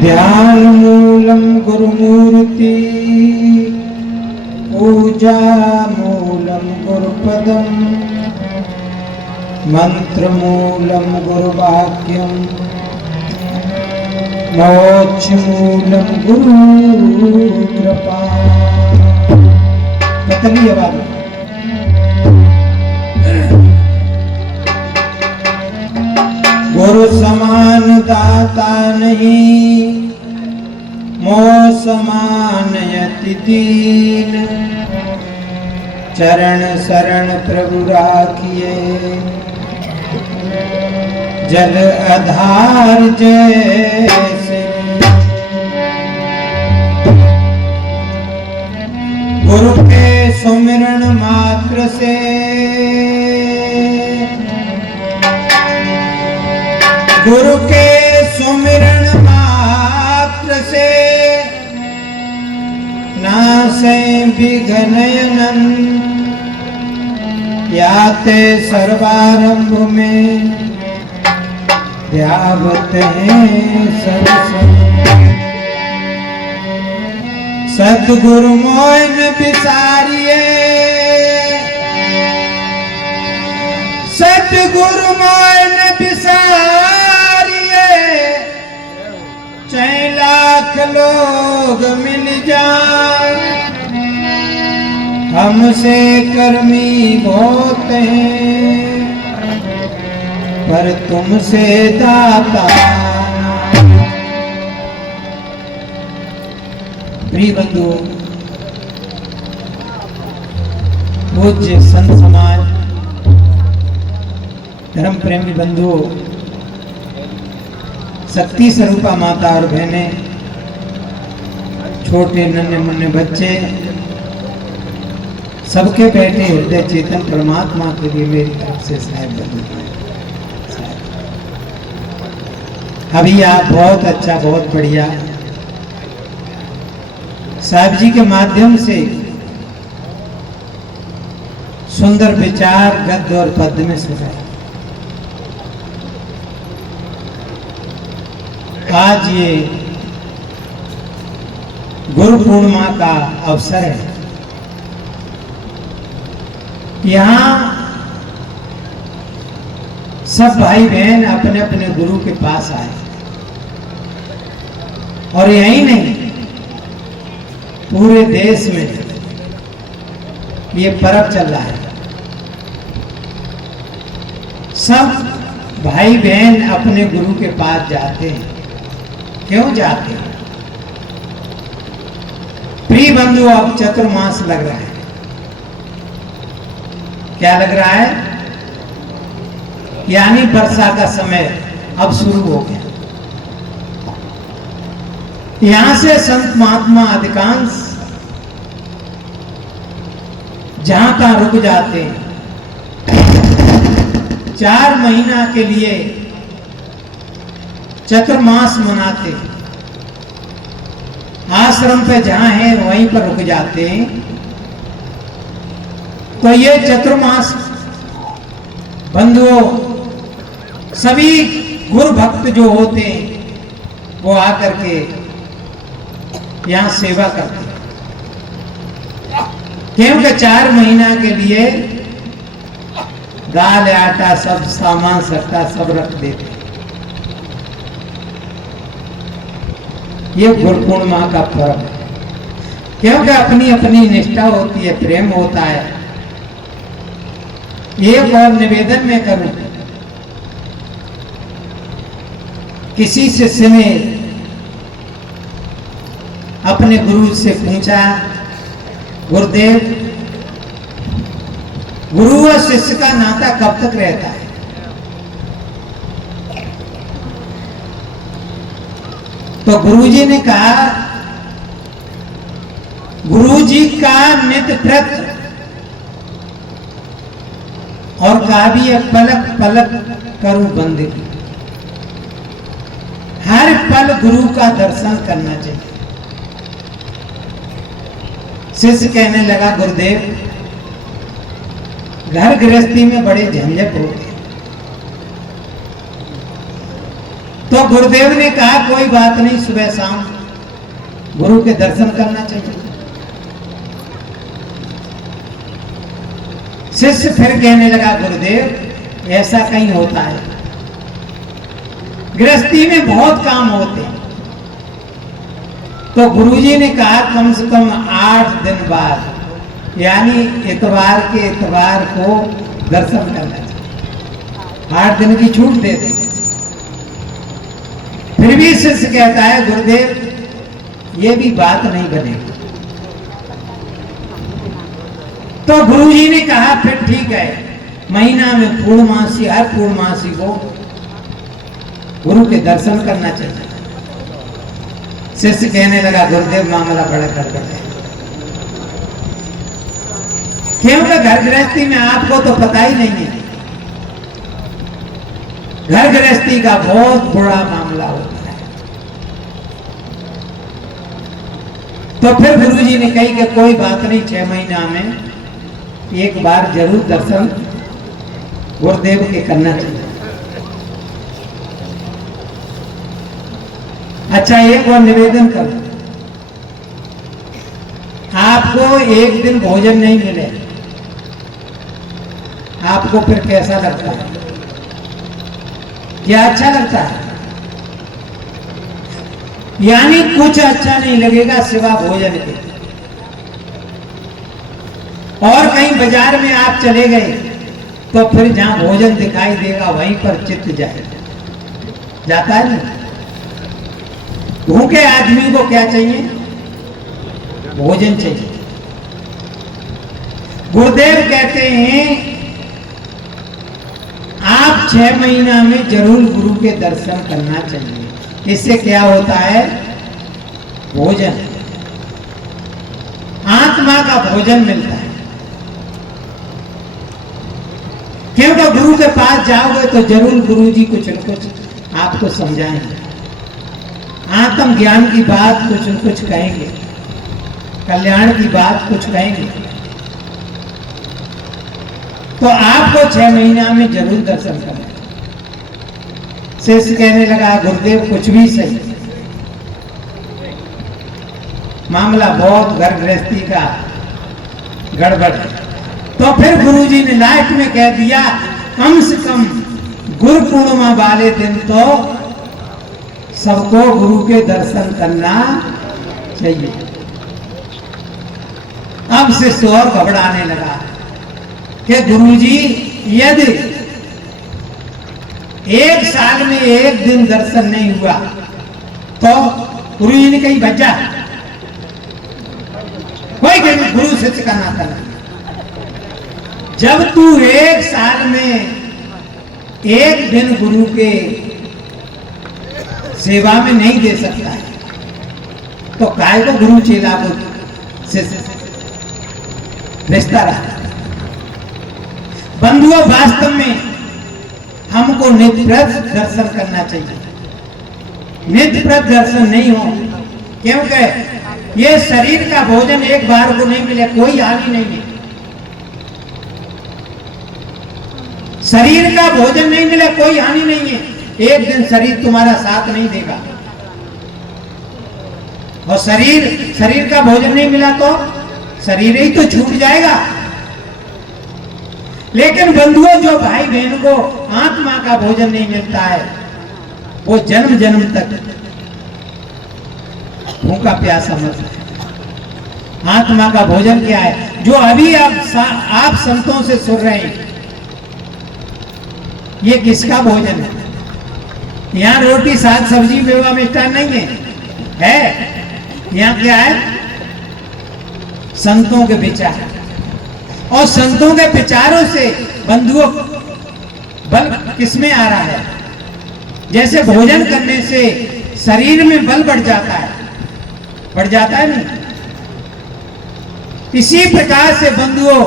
ध्यान मूलम गुरुमूर्ति पूजा मूलम गुरुपदम मंत्र मूलम गुरुवाक्यम मोक्ष मूलम गुरु कृपा। पतली आवाज। गुरु समान दाता नहीं, मोह समान यति दीन, चरण शरण प्रभु राखिए, जल आधार जैसे। गुरु के सुमिरन मात्र से, गुरु के सुमिरन मात्र से, नासे विघ्नयनन, याते सर्वारंभ में, ध्यावत हैं सरसम। सद्गुरु मोइन बिसारिए, सद्गुरु मोइन बिसारिए, चाहे लाख लोग मिल जाए, हमसे कर्मी बहुत हैं, पर तुमसे दाता। प्रिय बंधु, पूज्य संत समाज, धर्म प्रेमी बंधु, शक्ति स्वरूपा माता और बहने, छोटे नन्हे मुन्ने बच्चे, सबके बैठे हृदय चेतन परमात्मा के लिए मेरी तरफ से साहेब बंधु। अभी आप बहुत अच्छा, बहुत बढ़िया साहब जी के माध्यम से सुंदर विचार गद्य और पद्य में सुनाए। आज ये गुरु पूर्णिमा का अवसर है। यहाँ सब भाई बहन अपने अपने गुरु के पास आए, और यही नहीं, पूरे देश में ये पर्व चल रहा है। सब भाई बहन अपने गुरु के पास जाते हैं। क्यों जाते हैं? प्रिय बंधु, अब चतुर्मास लग रहा है। क्या लग रहा है? यानी वर्षा का समय अब शुरू हो गया। यहां से संत महात्मा अधिकांश जहां तहां रुक जाते हैं। 4 महीना के लिए चतुर्मास मनाते हैं। आश्रम पे जहां है वहीं पर रुक जाते हैं। तो ये चतुर्मास बंधुओं, सभी गुरु भक्त जो होते हैं वो आकर के यहाँ सेवा करते हैं। क्योंकि 4 महीना के लिए दाल आटा सब सामान सट्टा सब रख देते हैं। ये गुरु पूर्णिमा का पर्व है। क्योंकि अपनी अपनी निष्ठा होती है, प्रेम होता है। एक और निवेदन में करूं, किसी शिष्य ने अपने गुरु से पूछा, गुरुदेव, गुरु और शिष्य का नाता कब तक रहता है? तो गुरुजी ने कहा, गुरुजी का नित्य प्रत और कहा भी है, पलक पलक करूं बंदगी। हर पल गुरु का दर्शन करना चाहिए। शिष्य कहने लगा, गुरुदेव, घर गृहस्थी में बड़े झंझट होते हैं। तो गुरुदेव ने कहा कोई बात नहीं, सुबह शाम गुरु के दर्शन करना चाहिए। शिष्य फिर कहने लगा गुरुदेव ऐसा कहीं होता है, गृहस्थी में बहुत काम होते हैं। तो गुरुजी ने कहा कम से कम 8 दिन बाद, यानी इतवार के इतवार को दर्शन करना चाहिए, 8 दिन की छूट दे दें। फिर भी शिष्य कहता है गुरुदेव ये भी बात नहीं बनेगी। तो गुरुजी ने कहा फिर ठीक है, महीना में पूर्णमासी, हर पूर्णमासी को गुरु के दर्शन करना चाहिए। शिष्य कहने लगा गुरुदेव मामला बड़ा गड़बड़ है, क्योंकि घर गृहस्थी में आपको तो पता ही नहीं है, घर गृहस्थी का बहुत बुरा मामला होता है। तो फिर गुरुजी ने कही कि कोई बात नहीं, 6 महीना में एक बार जरूर दर्शन गुरुदेव के करना चाहिए। अच्छा एक और निवेदन करूं, आपको एक दिन भोजन नहीं मिले, आपको फिर कैसा लगता है? क्या अच्छा लगता है? यानी कुछ अच्छा नहीं लगेगा सिवा भोजन के। और कहीं बाजार में आप चले गए तो फिर जहां भोजन दिखाई देगा वहीं पर चित्त जाता है ना। भूखे आदमी को क्या चाहिए? भोजन चाहिए। गुरुदेव कहते हैं आप 6 महीना में जरूर गुरु के दर्शन करना चाहिए। इससे क्या होता है? भोजन, आत्मा का भोजन मिलता है। क्योंकि गुरु के पास जाओगे तो जरूर गुरु जी कुछ न कुछ आपको समझाएंगे, आत्म ज्ञान की बात कुछ न कुछ कहेंगे, कल्याण की बात कुछ कहेंगे। तो आपको 6 महीना में जरूर दर्शन करना। शिष्य कहने लगा गुरुदेव कुछ भी सही, मामला बहुत घर गृहस्थी का गड़बड़ है। तो फिर गुरुजी ने लास्ट में कह दिया कम से कम गुरु पूर्णिमा वाले दिन तो सबको गुरु के दर्शन करना चाहिए। अब शिष्य और घबराने लगा कि गुरुजी यदि 1 साल में 1 दिन दर्शन नहीं हुआ तो गुरुजी ने कहीं बचा, कोई गुरु शिष्य का नाता नहीं। जब तू 1 साल में 1 दिन गुरु के सेवा में नहीं दे सकता है तो काय को गुरु चेला को रिश्ता रहा। बंधुओं वास्तव में हमको नित्यप्रत दर्शन करना चाहिए। नित्यप्रत दर्शन नहीं हो, क्योंकि ये शरीर का भोजन एक बार को नहीं मिले कोई हानि नहीं है। शरीर का भोजन नहीं मिले कोई हानि नहीं है। एक दिन शरीर तुम्हारा साथ नहीं देगा और शरीर का भोजन नहीं मिला तो शरीर ही तो छूट जाएगा। लेकिन बंधुओं जो भाई बहन को आत्मा का भोजन नहीं मिलता है वो जन्म जन्म तक भूखा प्यासा मरता है। आत्मा का भोजन क्या है? जो अभी आप संतों से सुन रहे हैं ये किसका भोजन है? यहाँ रोटी साग सब्जी मेवा मिष्ठान नहीं है, यहाँ क्या है? संतों के विचार, और संतों के विचारों से बंधुओं बल किसमें आ रहा है? जैसे भोजन करने से शरीर में बल बढ़ जाता है नहीं। इसी प्रकार से बंधुओं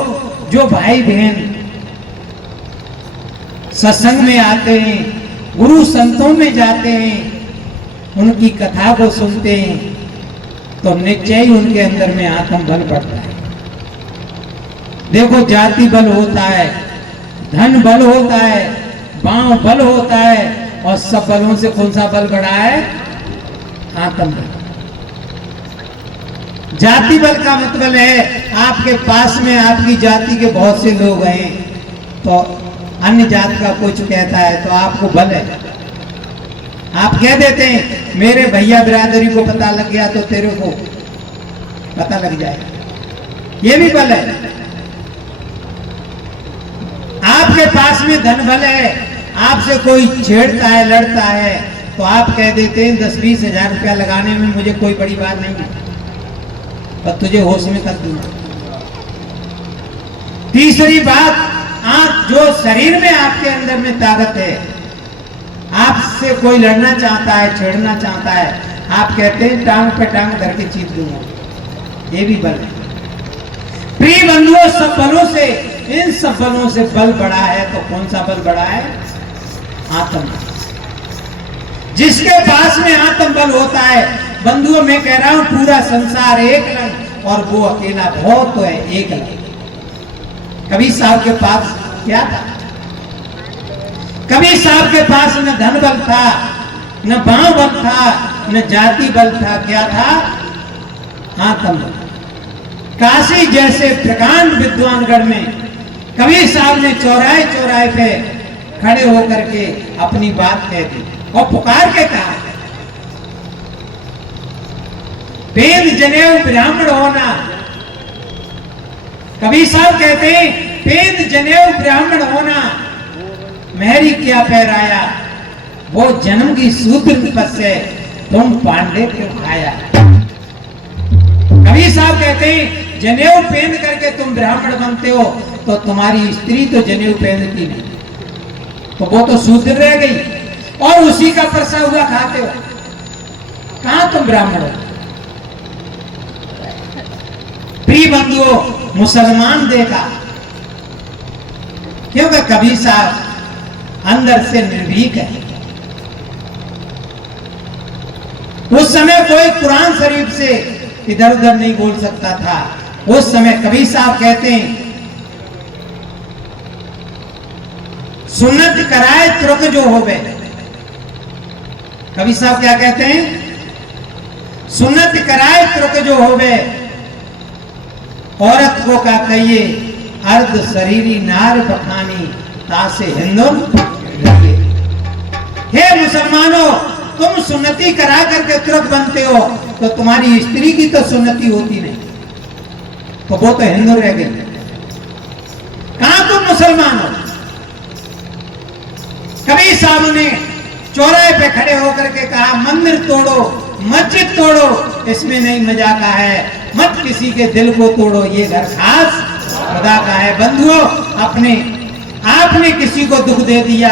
जो भाई बहन सत्संग में आते हैं, गुरु संतों में जाते हैं, उनकी कथा को सुनते हैं तो निश्चय ही उनके अंदर में आत्म बल बढ़ता है। देखो जाति बल होता है, धन बल होता है, बाण बल होता है, और सब बलों से कौन सा बल बड़ा है? आत्म बल। जाति बल का मतलब है आपके पास में आपकी जाति के बहुत से लोग हैं, तो अन्य जात का कुछ कहता है तो आपको बल है। आप कह देते हैं मेरे भैया बिरादरी को पता लग गया तो तेरे को पता लग जाएगा, ये भी बल है। आपके पास में धन बल है, आपसे कोई छेड़ता है लड़ता है तो आप कह देते हैं 10-20 हजार रुपया लगाने में मुझे कोई बड़ी बात नहीं है, पर तुझे होश में कर दूंगा। तीसरी बात, आप जो शरीर में आपके अंदर में ताकत है, आपसे कोई लड़ना चाहता है छेड़ना चाहता है, आप कहते हैं टांग पे टांग धर के चीर दूंगा, ये भी बल है। प्रिय बंधुओं, सब बलों से, इन सब बलों से बल बड़ा है तो कौन सा बल बड़ा है? आत्म बल। जिसके पास में आत्म बल होता है, बंधुओं मैं कह रहा हूं पूरा संसार एक लंग और वो अकेला बहुत तो है एक लंग। कबीर साहब के पास क्या था? कबीर साहब के पास न धन बल था, न बाण बल था, न जाति बल था, क्या था? आत्म बल। काशी जैसे प्रकांड विद्वानगढ़ में कबीर साहब ने चौराहे चौराहे पे खड़े होकर के अपनी बात कह दी और पुकार के कहा, वेद जनेऊ ब्राह्मण होना। कबीर साहब कहते हैं वेद जनेऊ ब्राह्मण होना, मेहरी क्या पहराया, वो जन्म की सूत्र पद से तुम पांडे क्यों खाया। कबीर साहब कहते हैं जनेऊ पहन करके तुम ब्राह्मण बनते हो तो तुम्हारी स्त्री तो जनेऊ पहनती नहीं, तो वो तो शूद्र रह गई और उसी का परसा हुआ खाते हो, कहां तुम ब्राह्मण हो। प्रिय बंधुओं, मुसलमान देखा, क्योंकि कबीर साहब अंदर से निर्भीक है। उस समय कोई कुरान शरीफ से इधर उधर नहीं बोल सकता था। उस समय कबीर साहब कहते हैं सुन्नत कराए तुर्क जो होवे। कबीर साहब क्या कहते हैं? सुन्नत कराए तुर्क जो होवे, औरत को का कहिए अर्ध शरीरी नार बखानी तासे हिंदुन। हे मुसलमानों, तुम सुन्नति करा करके तुर्क बनते हो तो तुम्हारी स्त्री की तो सुन्नति होती नहीं, तो वो तो हिंदू रह गई, कहां तुम मुसलमान हो। कबीर साहब ने चौराहे पे खड़े होकर के कहा मंदिर तोड़ो, मस्जिद तोड़ो, इसमें नहीं मजाक है, मत किसी के दिल को तोड़ो, ये घर खास खुदा का है। बंधुओं, आपने किसी को दुख दे दिया,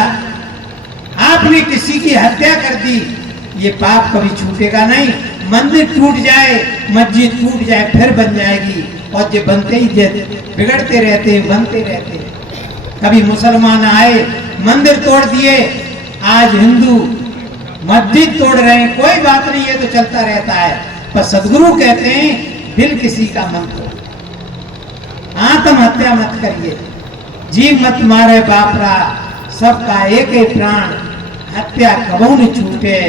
आपने किसी की हत्या कर दी, ये पाप कभी छूटेगा नहीं। मंदिर टूट जाए, मस्जिद टूट जाए, फिर बन जाएगी, और जो बनते ही बिगड़ते रहते हैं, बनते रहते हैं। कभी मुसलमान आए मंदिर तोड़ दिए, आज हिंदू मस्जिद तोड़ रहे हैं, कोई बात नहीं, ये तो चलता रहता है। पर सदगुरु कहते हैं दिल किसी का मत तोड़, आत्महत्या मत करिए, जीव मत मारे बापरा, सबका एक ही प्राण, हत्या कबू न छूटे,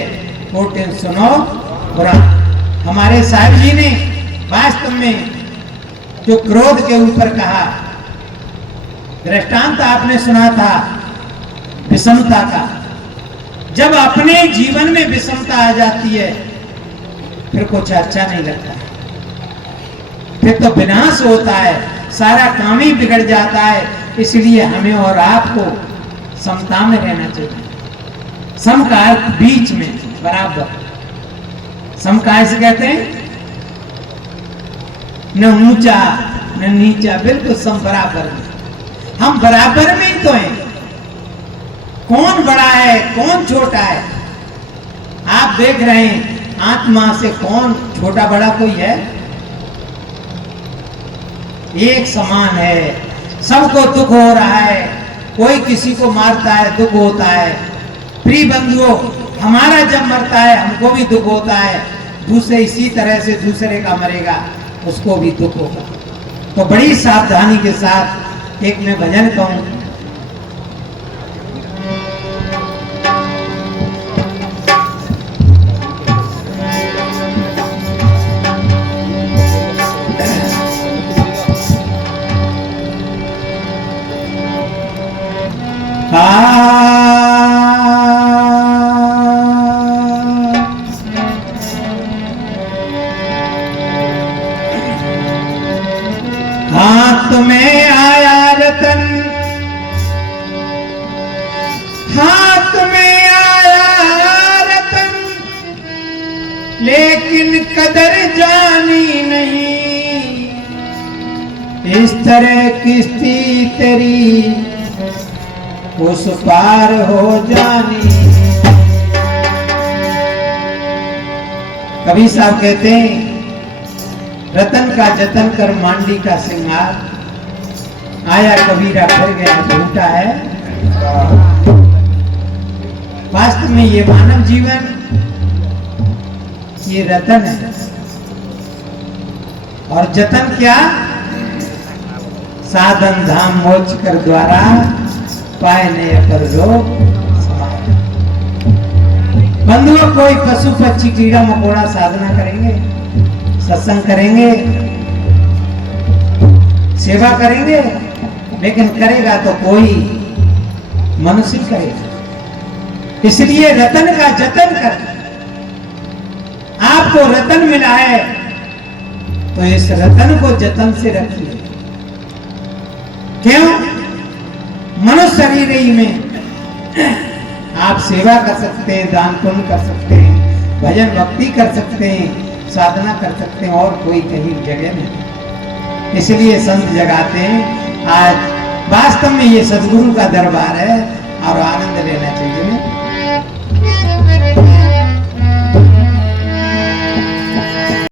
कोटे सुनो कुरान। हमारे साहब जी ने वास्तव में जो क्रोध के ऊपर कहा, दृष्टांत आपने सुना था विषमता का। जब अपने जीवन में विषमता आ जाती है फिर कुछ अच्छा नहीं लगता, फिर तो विनाश होता है, सारा काम ही बिगड़ जाता है। इसलिए हमें और आपको समता में रहना चाहिए, सम का अर्थ बीच में, बराबर। सम काय से कहते हैं न ऊंचा न नीचा, बिल्कुल सम बराबर में। हम बराबर में ही तो हैं, कौन बड़ा है कौन छोटा है। आप देख रहे हैं आत्मा से कौन छोटा बड़ा कोई है? एक समान है, सबको दुख हो रहा है, कोई किसी को मारता है दुख होता है। प्रिय बंधुओं, हमारा जब मरता है हमको भी दुख होता है, दूसरे इसी तरह से दूसरे का मरेगा उसको भी दुख होगा। तो बड़ी सावधानी के साथ एक मैं भजन कहूं, हाथ में आया रतन, हाथ में आया रतन, लेकिन कदर जानी नहीं। इस तरह किस्ती तेरी उस पार हो जानी। कबीर साहब कहते हैं, रतन का जतन कर मांडी का सिंगार, आया कबीरा फिर गया झूठा है। वास्तव में ये मानव जीवन ये रतन है, और जतन क्या? साधन धाम मोच कर द्वारा पाए ने अपर लोग समाज। बंधुओं, कोई पशु पक्षी कीड़ा मकोड़ा साधना करेंगे, सत्संग करेंगे, सेवा करेंगे, लेकिन करेगा तो कोई मनुष्य करेगा। इसलिए रतन का जतन कर। आपको रतन मिला है तो इस रतन को जतन से रखिए। क्यों? मनुष्य शरीर ही में आप सेवा कर सकते हैं, दान पुण्य कर सकते हैं, भजन भक्ति कर सकते हैं, साधना कर सकते हैं, और कोई कहीं जगह नहीं। इसलिए संत जगाते हैं। आज वास्तव में ये सदगुरु का दरबार है और आनंद लेना चाहिए।